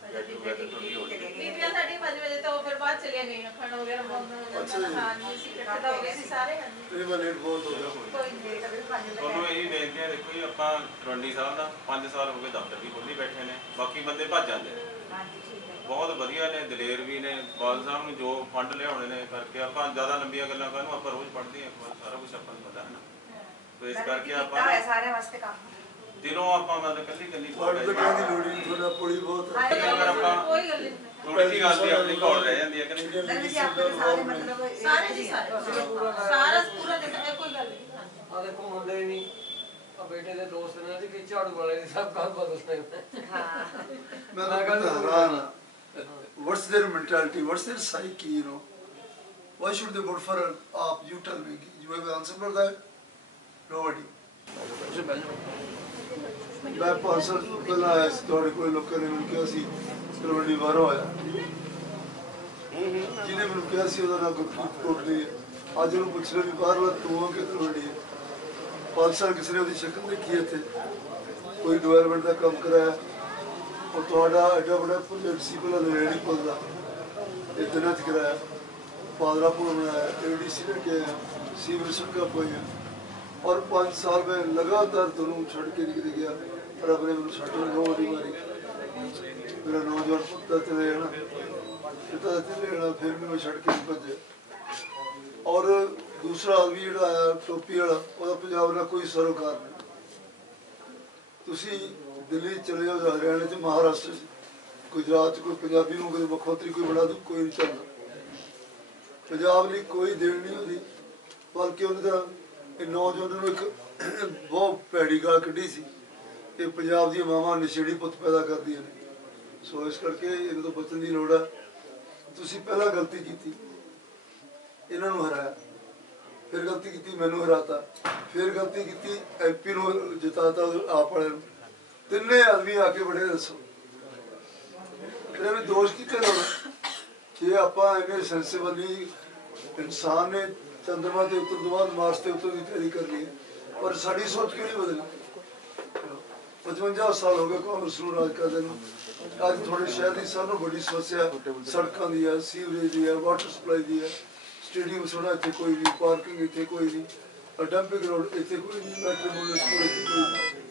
ਬੀਬੀਆਂ ਸਾਡੀ 5 ਵਜੇ ਤੋਂ ਫਿਰ ਬਾਅਦ ਚਲੀਆਂ ਗਈਆਂ ਖਾਣਾ ਵਗੈਰਾ ਬਣਾਉਣਾ ਹਾਂ ਜੀ ਸੀ ਇਕੱਠੇ ਹੋ ਗਏ ਸੀ ਸਾਰੇ ਇਹ ਮੈਂ ਲੇਟ ਬਹੁਤ ਹੋ ਗਿਆ ਕੋਈ ਨਹੀਂ ਕਦੇ 5 ਵਜੇ ਤੁਹਾਨੂੰ ਇਹੀ ਦੇਖਦੇ ਆ ਦੇਖੋ ਜੀ ਆਪਾਂ 20 ਸਾਲ ਦਾ 5 ਸਾਲ ਹੋ ਗਏ ਦਫ਼ਤਰ ਵੀ ਖੁੱਲ੍ਹੀ ਬੈਠੇ ਨੇ ਬਾਕੀ ਬੰਦੇ ਭੱਜ ਜਾਂਦੇ ਨੇ ਬਹੁਤ ਵਧੀਆ ਨੇ ਦਲੇਰ ਵੀ ਨੇ ਬਾਦਲ ਸਾਹਿਬ ਨੂੰ ਜੋ ਫੰਡ ਲਿਆਉਣੇ ਨੇ ਕਰਕੇ ਆਪਾਂ ਜ਼ਿਆਦਾ ਲੰਬੀਆਂ ਗੱਲਾਂ ਕਾਹਨੂੰ ਆਪਾਂ ਰੋਜ਼ ਪੜ੍ਹਦੇ ਹਾਂ ਸਾਰਾ ਕੁਝ ਆਪਾਂ ਨੂੰ ਪਤਾ ਹੈ ਨਾ ਤੇ ਇਸ ਕਰਕੇ ਆਪਾਂ ਸਾਰੇ ਵਾਸਤੇ ਕੰਮ ਦਿਲੋਂ ਆਪਾਂ ਮਤਲਬ ਕੱਲੀ ਤੁਹਾਡੇ ਤੋਂ ਕਹਿੰਦੀ ਲੋੜ ਨਹੀਂ ਤੁਹਾਡਾ ਪੁਲੀ ਬਹੁਤ ਅਗਰ ਆਪਾਂ ਕੋਈ ਗੱਲ ਨਹੀਂ ਥੋੜੀ ਜਿਹੀ ਗੱਲ ਦੀ ਆਪਣੀ ਘੋਲ ਰਹਿ ਜਾਂਦੀ ਹੈ ਕਿ ਨਹੀਂ ਸਾਰੇ ਮਤਲਬ ਸਾਰੇ ਜੀ ਸਾਰਾ ਪੂਰਾ ਦਿੱਤਾ ਕੋਈ ਗੱਲ ਨਹੀਂ ਆ ਦੇਖੋ ਮੁੰਡੇ ਨਹੀਂ ਆ ਬੇਟੇ ਦੇ ਦੋਸਤ ਨੇ ਕਿ ਝਾੜੂ ਵਾਲੇ ਦੀ ਸਭ ਗੱਲ ਬਦਲਦੇ ਹਾਂ ਮੈਂ ਕਹਿੰਦਾ ਹੈਰਾਨ what's their mentality, what's their psyche, you know, why should they vote for you tell me, you have an answer for that? Nobody. मैं 5 साल पहला आया थोड़े कोई लोग ने मैंने किया सी तलवंडी बाहरों आया जिन्हें मैंने किया सी उधर ना कोट ली आज उन्होंने पूछ लिया भी बाहर वाला तू हो के तलवंडी है 5 साल किसी ने उसकी शक्ल देखी थे कोई डेवलपमेंट का काम कराया और थोड़ा एडा बड़ा प्रोजेक्ट सी पहला नरेड़ी पुल का इतना कराया पादरा पुल बनाया एडीसी लेके आया सीवर सड़क पाई और 5 साल में लगातार दोनों छड़ के निकल गया और अपने मैंने छड़ नौकरी मारी मेरा नौजवान पुत्र चले जाना फिर भी मैं छड़ के भजे और दूसरा आदमी जो आया टोपी वाला वह पंजाब का कोई सरोकार नहीं तुसी दिल्ली चले जाओ हरियाणा च महाराष्ट्र गुजरात कोई पंजाबी को कोई मुख्यमंत्री कोई बना दो कोई नहीं चलता पंजाब ने कोई देन नहीं होती बल्कि उन्हें नौजवानों एक बहुत भैड़ी गाल कढ़ी सी कि पंजाब दी मावां नशेड़ी पुत पैदा कर दिए सो इस करके इन्हें तो बचन की लोड़ है तुसी पहला गलती की इन्हों हराया फिर गलती की मैनू हराता फिर गलती की MP नूं जिताता आप वाले तिने आदमी आके बड़े दसो भी दोष कितने लोग जे आपां इन्ने सेंसिबल नहीं इंसान ने चंद्रमा के उतर तो बाद मार्स के उतर की तैयारी कर ली है पर साड़ी सोच क्यों नहीं बदली 55 साल हो गए कांग्रेस नूं राज करदे नूं अज थोड़े शहर की सब नूं बड़ी समस्या सड़कों की है सीवरेज की है वाटर सप्लाई की है स्टेडियम सोना इतने कोई नहीं पार्किंग इतने कोई नहीं डंपिंग रोड इतने कोई नहीं मैट्रिमोनियल स्कूल इतने कोई नहीं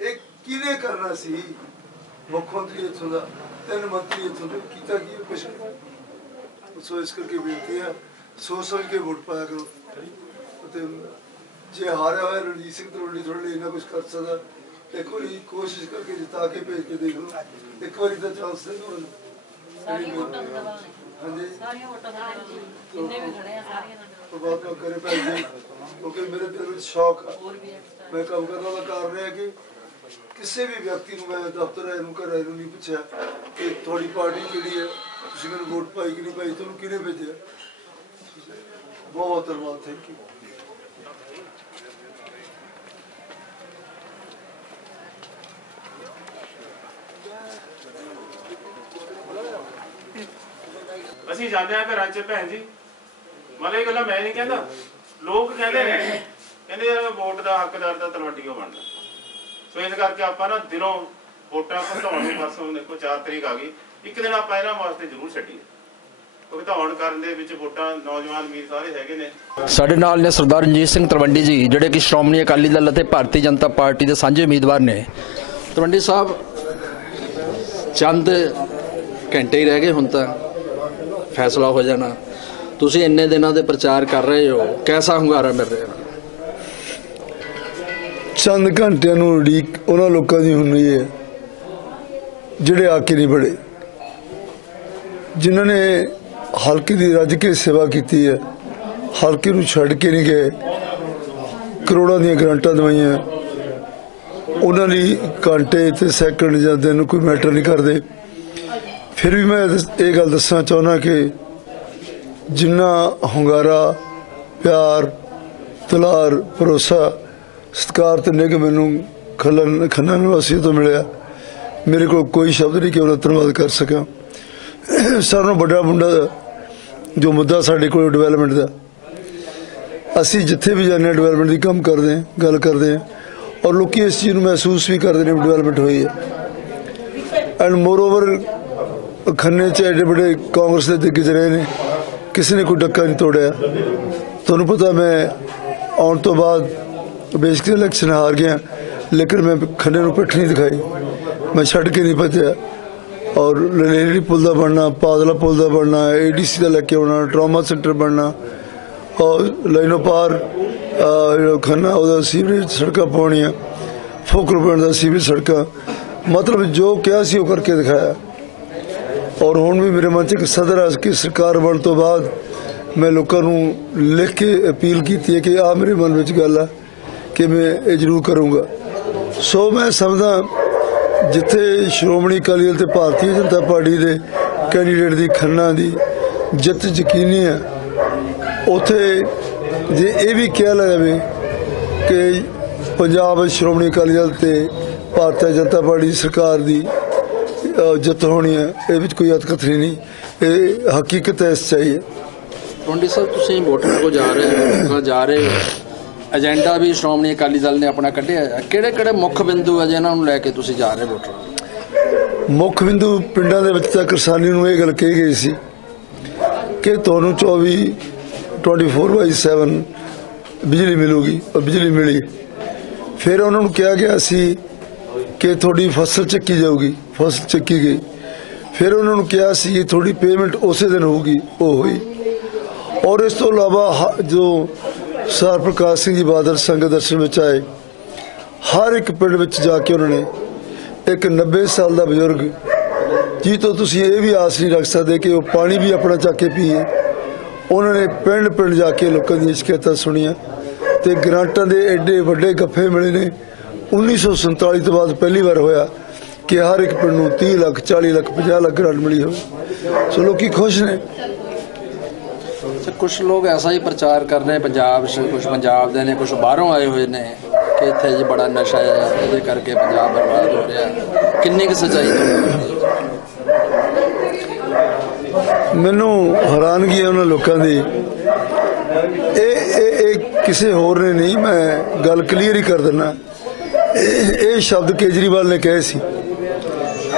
एक किने करना सी मुख्यमंत्री इतों का 3 मंत्री इतों के किया कि कुछ सो इस करके बेनती है सोच समझ के वोट पाया करो जे हारा हुआ रणजीत सिंह तलवंडी थोड़े इन्ना कुछ कर सकता एक बार कोशिश करके जिता के भेज के देख लो एक बार तो चांस दे दो हाँ जी तो बात करे भैन जी क्योंकि मेरे दिल में शौक है मैं काम करने का कारण है कि किसी भी व्यक्ति को मैं दफ्तर घर नहीं पूछा कि थोड़ी पार्टी कि मैंने वोट पाई कि नहीं पाई तुम कि भेजा बहुत धन्यवाद थैंक यू ਅਸੀਂ ਜਾਂਦੇ ਆ ਘਰਾਂ 'ਚ ਭੈਣ ਜੀ ਮਤਲਬ ਇਹ ਗੱਲਾਂ ਮੈਂ ਨਹੀਂ ਕਹਿੰਦਾ ਲੋਕ ਕਹਿੰਦੇ ਨੇ ਕਹਿੰਦੇ ਵੋਟ ਦਾ ਹੱਕਦਾਰ ਤਾਂ ਤਲਵੰਡੀਓ ਬਣਦਾ ਸੋ ਇਸ ਕਰਕੇ ਆਪਾਂ ਨਾ ਦਿਲੋਂ ਵੋਟਾਂ ਘਟਾਉਣ ਨੂੰ ਪਰਸੋਂ ਦੇਖੋ 4 ਤਰੀਕ ਆ ਗਈ ਇੱਕ ਦਿਨ ਆਪਾਂ ਇਹਨਾਂ ਵਾਸਤੇ ਜ਼ਰੂਰ ਛੱਡੀਏ ਕਿਉਂਕਿ ਧੌਣ ਕਰਨ ਦੇ ਵਿੱਚ ਵੋਟਾਂ ਨੌਜਵਾਨ ਵੀਰ ਸਾਰੇ ਹੈਗੇ ਨੇ ਸਾਡੇ ਨਾਲ ਨੇ ਸਰਦਾਰ ਰਣਜੀਤ ਸਿੰਘ ਤਲਵੰਡੀ ਜੀ ਜਿਹੜੇ ਕਿ ਸ਼੍ਰੋਮਣੀ ਅਕਾਲੀ ਦਲ ਅਤੇ ਭਾਰਤੀ ਜਨਤਾ ਪਾਰਟੀ ਦੇ ਸਾਂਝੇ ਉਮੀਦਵਾਰ ਨੇ ਤਲਵੰਡੀ ਸਾਹਿਬ ਚੰਦ ਘੰਟੇ ਹੀ ਰਹਿ ਗਏ ਹੁਣ ਤਾਂ फैसला हो जाना तुसी इन्ने दिनों दे प्रचार कर रहे हो कैसा हुंगारा मिल रहा चंद घंटे उड़ीक उन्होंने लोगों की होनी है जिहड़े आके नहीं बड़े जिन्होंने हल्के की रज के सेवा की है हल्के नूं छड्ड के नहीं गए करोड़ों दी ग्रांटां दवाइयां उन्होंने घंटे ते सैकंड जां दिन कोई मैटर नहीं करते फिर भी मैं ये गल दसना चाहना कि जिन्ना हुंगारा प्यार दुलार भरोसा सत्कार ते निग मैनू खन्ना निवासी तो मिले मेरे को कोई शब्द नहीं कि उन्हें धन्यवाद कर सका सारों बड़ा मुंडा जो मुद्दा साढ़े को डिवेलपमेंट का असी जिथे भी जाने डिवेलपमेंट की काम करते हैं गल करते हैं और लोग इस चीज़ महसूस भी करते हैं डिवेलपमेंट हुई है एंड मोर ओवर खन्ने च एडे बड़े कांग्रेस के दिग्गज रहे ने, किसी ने कोई डक्का नहीं तोड़िया। तुहानूं पता मैं आने तो बाद बेसिकली इलेक्शन हार गया, लेकिन मैं खन्ने नूं पिठ नहीं दिखाई, मैं छड्ड के नहीं भज्या। और ललेरी पुल का बनना, पादला पुल का बनना, ADC का लैके आना, ट्रामा सेंटर बनना और लाइनों पार खन्ना वह सीवरेज सड़क पाउनियां, फोकल पॉइंट का सीवरेज सड़क, मतलब जो क्या सी करके दिखाया। और हुण भी मेरे मन च एक सदर है कि सरकार बनने तो बाद मैं लोगों को लिख के अपील की है कि आ मेरे मन में गल है कि मैं ये जरूर करूँगा। सो मैं समझदा जिथे श्रोमणी अकाली दल ते भारतीय जनता पार्टी के कैंडीडेट की खन्ना की जित यकीनी है, उथे जे ये भी कहा जाए कि पंजाब श्रोमणी अकाली दल ते भारतीय जनता पार्टी सरकार की जित होनी है, ये कोई अतकथनी नहीं, ये हकीकत है, सच्चाई है। तलवंडी साहब तुसीं वोटां को जा रहे एजेंडा भी श्रोमणी अकाली दल ने अपना कढ़िया, किहड़े मुख्य बिंदु है जिन्हां नूं लैके तुसीं जा रहे वोटर? मुख्य बिंदु पिंडां दे विच तां किसानी नूं इह गल कही गई सी कि तुहानूं 24/7 बिजली मिलूगी और बिजली मिली। फिर उन्होंने कहा गया सी कि थोड़ी फसल चक्की जाऊगी, फसल चक्की गई। फिर उन्होंने कहा सी थोड़ी पेमेंट उस दिन होगी, वो हुई। और इस तो इलावा जो सरदार प्रकाश सिंह जी बादल संगत दर्शन में आए, हर एक पिंड में जाके उन्होंने एक 90 साल का बजुर्ग जी तो तुसीं ये भी आस नहीं रख सकते कि वो पानी भी अपना चक के पीए, उन्होंने पिंड पिंड जाके लोगों दी शिकायतां सुनिया ते ग्रांटां दे एडे वड्डे गफ्फे मिले ने। 1947 तो बाद पहली बार होया कि हर एक पिंड नूं 30 लाख 40 लाख 50 लाख ग्रांट मिली हो। सो लोग खुश ने। कुछ लोग ऐसा ही प्रचार कर रहे हैं पंजाब से, कुछ पंजाब दे ने, कुछ बाहरों आए हुए ने कि इत्थे जी बड़ा नशा है, ये करके पंजाब बर्बाद हो रहा है। किन्नी की सच्चाई? मैनू हैरानगी है उन्होंने लोगों की, किसी होर ने नहीं, मैं गल क्लीयर ही कर देना। ये शब्द केजरीवाल ने कहे सी।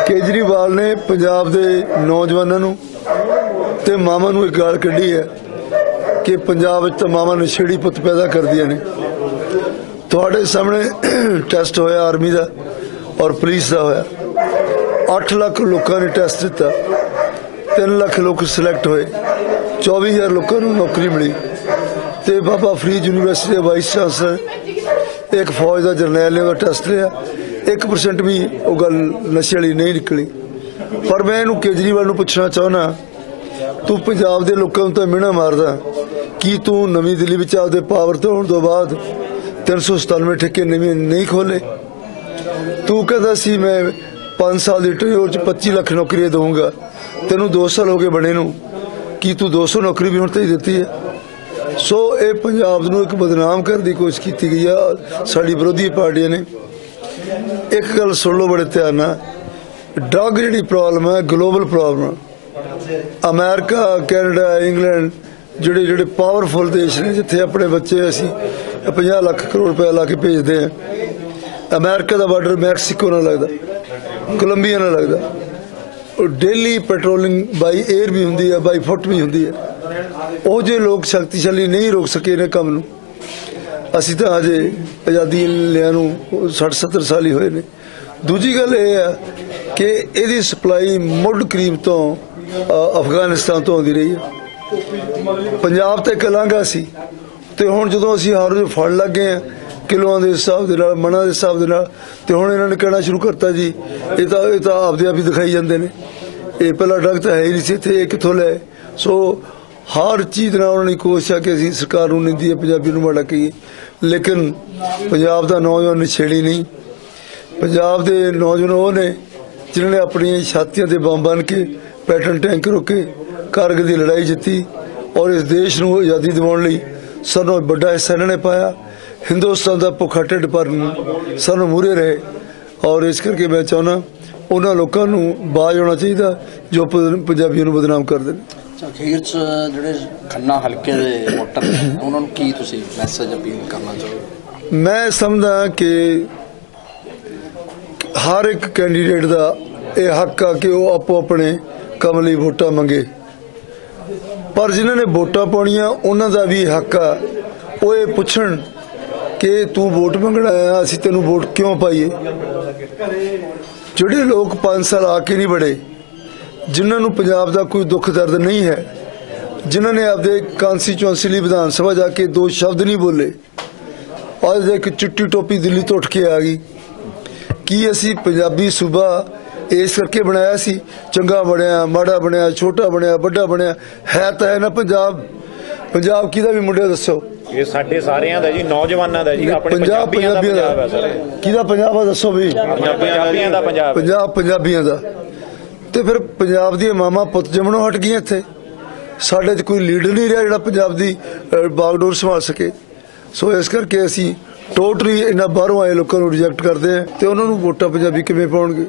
केजरीवाल ने पंजाब के नौजवानों ते मावां नूं एक गाल कढ़ी है कि पंजाब तो मावां नशेड़ी पुत पैदा कर दिया ने। थोड़े सामने टेस्ट होया आर्मी का और पुलिस का होया, 8 लाख लोगों ने टेस्ट दिता, 3 लाख लोग सिलेक्ट होए, 24,000 लोगों को नौकरी मिली। ते बाबा फरीद यूनिवर्सिटी के वाइस चांसलर, एक फौज का जरनैल ने टेस्ट लिया, 1% भी वो गल नशे वाली नहीं निकली। पर मैं इनू केजरीवाल नू पूछना चाहना, तू पंजाब के लोगों तो मिहना मारदा कि तू नवी दिल्ली में आपदे पावर तो होने तो बाद 397 ठेके नहीं खोले? तू कहता सी मैं 5 साल की टर्योर 25 लाख नौकरियां दूंगा, तेनू 2 साल हो गए बने नू, कि तू 200 नौकरी भी हुण तक दिती है? सो ये पंजाब नू एक बदनाम करने की कोशिश की गई है साडी विरोधी पार्टियां ने। एक गल सुन लो बड़े ध्यान नाल, ड्रग जी प्रॉब्लम है global problem. America, Canada, England जोड़े जोड़े पावरफुल देश ने जिथे अपने बच्चे असी 50 लाख करोड़ रुपया ला के भेजते हैं। अमेरिका का बार्डर मैक्सीको ना लगता, कोलंबिया ना लगता, और डेली पेट्रोलिंग बाई एयर भी होंगी है, बाई फुट भी होंगी है। वो जो लोग शक्तिशाली नहीं रोक सके इन्हें काम नूं। असी तो अजे आज़ादी लिया 60-70 साल ही होए ने। दूजी गल ये है कि इसकी सप्लाई मुढ़ करीब तो अफगानिस्तान तो आती रही है। पंजाब तो एक लांघा सी, ते हुण जदों असीं हर रोज़ फड़ लग गए हैं किलोआं दे हिसाब दे नाल, मणां दे हिसाब दे नाल, ते हुण इन्हां ने कहना शुरू करता जी ये तो आपदे आप ही दिखाई जांदे ने, ये पहला ड्रग तो है ही नहीं सी इत्थे, ये कित्थों ले। सो हर चीज़ नाल उन्होंने कोशिश है कि असीं सरकार नूं निंदी है, पंजाबी नूं माड़ा कहिए, लेकिन पंजाब दा नौजवान नशेड़ी नहीं। पंजाब दे नौजवान वो ने जिन्होंने अपनी छातियां ते बम बन के पैटर्न टैंक रोके, कारगिल की लड़ाई जीती और इस देश को आज़ादी दिवाउण लई सानों बड़ा हिस्सा इन्होंने पाया। हिंदुस्तान का भुखा ढिड भरन सानों मूहरे रहे, और इस करके मैं चाहना उन्होंने लोगों को बाज होना चाहिए जो पंजाबियों को बदनाम करते हैं। अखीर च जिहड़े खन्ना हल्के दे वोटर ने उन्होंने की तुसीं मैसेज अपील करना चाहोगे? मैं समझदा कि हर एक कैंडीडेट का ਇਹ ਹੱਕ ਆ ਕਿ ਉਹ ਆਪੋ ਆਪਣੇ ਕੰਮ ਲਈ ਵੋਟਾਂ ਮੰਗੇ, ਪਰ ਜਿਨ੍ਹਾਂ ਨੇ ਵੋਟਾਂ ਪਾਉਣੀਆਂ ਉਹਨਾਂ ਦਾ ਵੀ ਹੱਕ ਆ ਉਹ ਇਹ ਪੁੱਛਣ ਕਿ ਤੂੰ ਵੋਟ ਮੰਗਣ ਆਇਆ, ਅਸੀਂ ਤੈਨੂੰ ਵੋਟ ਕਿਉਂ ਪਾਈਏ। ਜਿਹੜੇ ਲੋਕ 5 ਸਾਲ ਆ ਕੇ ਨਹੀਂ ਬੜੇ, ਜਿਨ੍ਹਾਂ ਨੂੰ ਪੰਜਾਬ ਦਾ ਕੋਈ ਦੁੱਖ ਦਰਦ ਨਹੀਂ ਹੈ, ਜਿਨ੍ਹਾਂ ਨੇ ਆਪਦੇ ਕਾਂਸਟੀਚੁਐਂਸੀ ਲਈ ਵਿਧਾਨ ਸਭਾ ਜਾ ਕੇ 2 ਸ਼ਬਦ ਨਹੀਂ ਬੋਲੇ, ਅੱਜ ਇੱਕ ਚਿੱਟੀ ਟੋਪੀ ਦਿੱਲੀ ਤੋਂ ਉੱਠ ਕੇ ਆ ਗਈ। ਕੀ ਅਸੀਂ ਪੰਜਾਬੀ ਸੂਬਾ ਇਸ ਕਰਕੇ ਬਣਾਇਆ ਸੀ? ਚੰਗਾ ਬਣਿਆ, ਮਾੜਾ ਬਣਿਆ, ਛੋਟਾ ਬਣਿਆ, ਵੱਡਾ ਬਣਿਆ, ਹੈ ਤਾਂ ਹੈ ਨਾ ਪੰਜਾਬ। ਪੰਜਾਬ ਕਿਹਦਾ ਵੀ ਮੁੰਡੇ ਦੱਸੋ? ਇਹ ਸਾਡੇ ਸਾਰਿਆਂ ਦਾ ਜੀ, ਨੌਜਵਾਨਾਂ ਦਾ ਜੀ, ਆਪਣੇ ਪੰਜਾਬੀਆਂ ਦਾ ਪੰਜਾਬ ਹੈ ਸਰ। ਕਿਹਦਾ ਪੰਜਾਬ ਆ ਦੱਸੋ ਵੀ? ਪੰਜਾਬੀਆਂ ਦਾ ਪੰਜਾਬ। ਪੰਜਾਬੀਆਂ ਦਾ। ਤੇ ਫਿਰ ਪੰਜਾਬ ਦੀਆਂ ਮਾਵਾਂ ਪੁੱਤ ਜੰਮਣੋਂ ਹਟ ਗਈਆਂ ਇੱਥੇ। ਸਾਡੇ 'ਚ ਕੋਈ ਲੀਡਰ ਨਹੀਂ ਰਿਹਾ ਜਿਹੜਾ ਪੰਜਾਬ ਦੀ ਬਾਗਡੋਰ ਸੰਭਾਲ ਸਕੇ। ਸੋ ਇਸ ਕਰਕੇ ਅਸੀਂ ਟੋਟਲੀ ਇਹਨਾਂ ਬਾਹਰੋਂ ਆਏ ਲੋਕਾਂ ਨੂੰ ਰਿਜੈਕਟ ਕਰਦੇ ਹਾਂ ਤੇ ਉਹਨਾਂ ਨੂੰ ਵੋਟਾਂ ਪੰਜਾਬੀ ਕਿਵੇਂ ਪਾਉਣਗੇ।